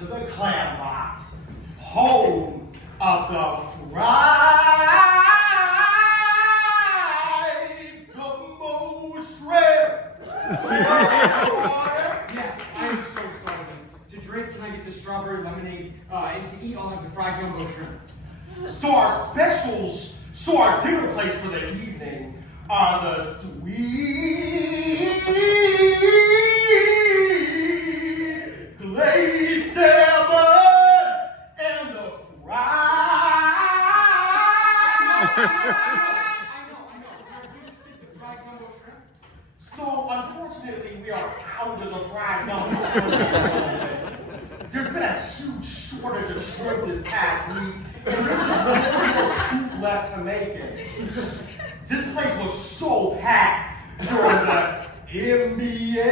to the clam box, home of the fried Gumbo shrimp. Yes, I am so starving. To drink, can I get the strawberry lemonade? And to eat, I'll have the fried gumbo shrimp. So our specials, our dinner plates for the evening are the sweet glazed salmon and the fried. I know. Can I please just get the fried gumbo shrimp? So unfortunately, we are out of the fried gumbo shrimp. There's been a huge shortage of shrimp this past week, and there's just no soup left to make it. This place was so packed during the NBA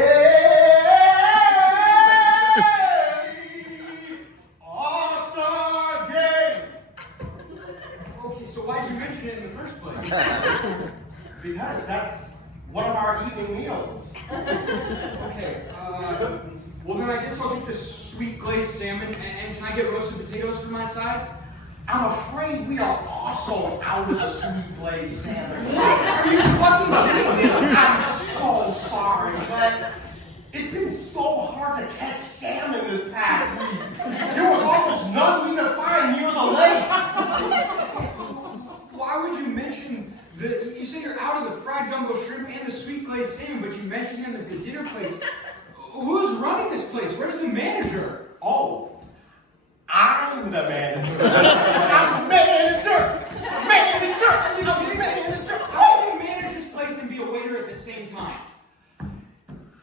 All-Star Game. Okay, so why'd you mention it in the first place? Because that's one of our evening meals. Okay, well then I guess I'll get the sweet glazed salmon, and can I get roasted potatoes for my side? I'm afraid we are also out of the sweet glazed salmon. What? Are you fucking kidding me? I'm so sorry, but it's been so hard to catch salmon this past week. There was almost none we could find near the lake. Why would you mention you say you're out of the fried gumbo shrimp and the sweet glazed salmon, but you mention them as the dinner plates. Who's running this place? Where's the manager? Oh, I'm the manager. I'm manager. How can you manage this place and be a waiter at the same time?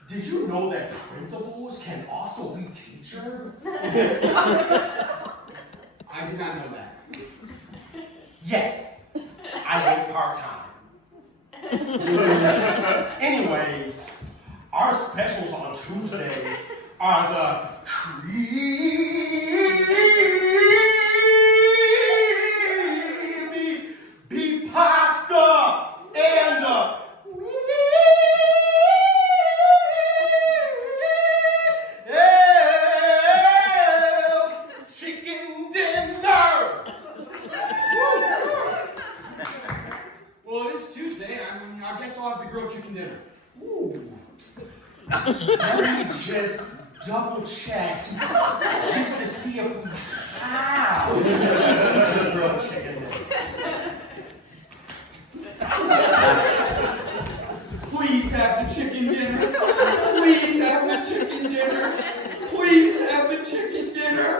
Did you know that principals can also be teachers? I did not know that. Yes, I work part-time. Anyways, our specials on Tuesdays are the creamy beef pasta and the chicken dinner. Well, it is Tuesday. I guess I'll have the grilled chicken dinner. Ooh. Let me just double check just to see if we have the grilled chicken dinner. Please have the chicken dinner. Please have the chicken dinner. Please have the chicken dinner.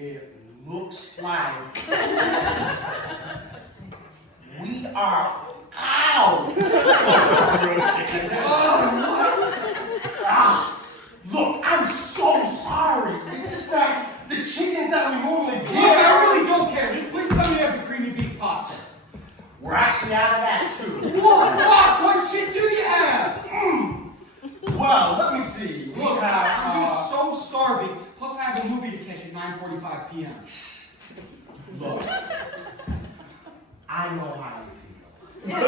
It looks like we are out of grilled chicken dinner. Look, I'm so sorry. It's just that the chickens that we normally Look, get. I really don't care. Just please tell me you have the creamy beef pasta. We're actually out of that too. What? What shit do you have? Well, let me see. We Look, have. I'm just so starving. Plus, I have a movie to catch at 9:45 p.m. Look, I know how you feel.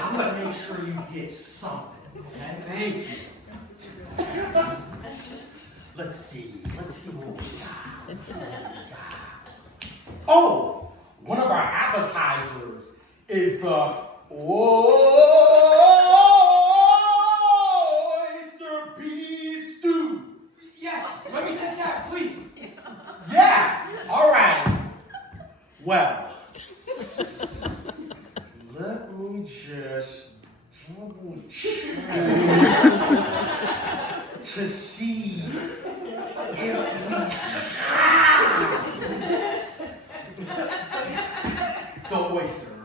I'm gonna make sure you get something. Okay? Thank you. Let's see what we got. Oh, one of our appetizers is the oyster beef stew. Yes, let me take that, please. Yeah, all right. Well, let me just double check to see if we have the oyster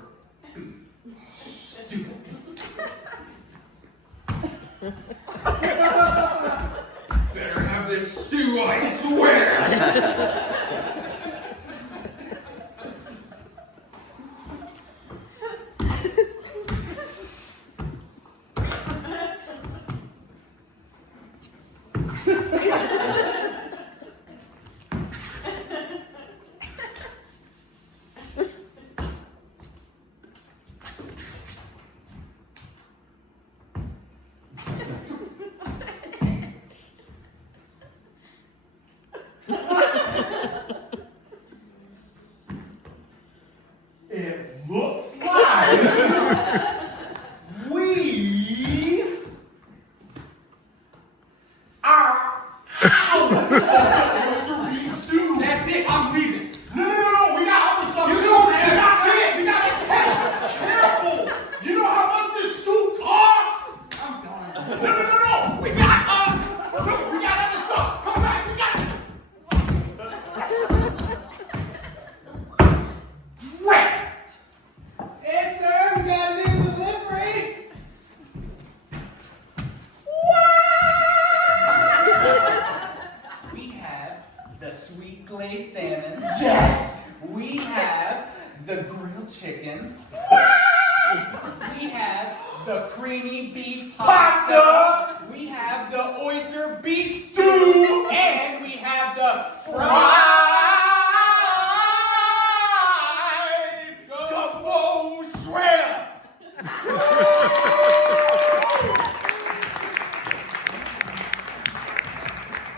beef stew. Better have this stew, I swear. chicken. We have the creamy beef pasta. We have the oyster beef stew. And we have the fried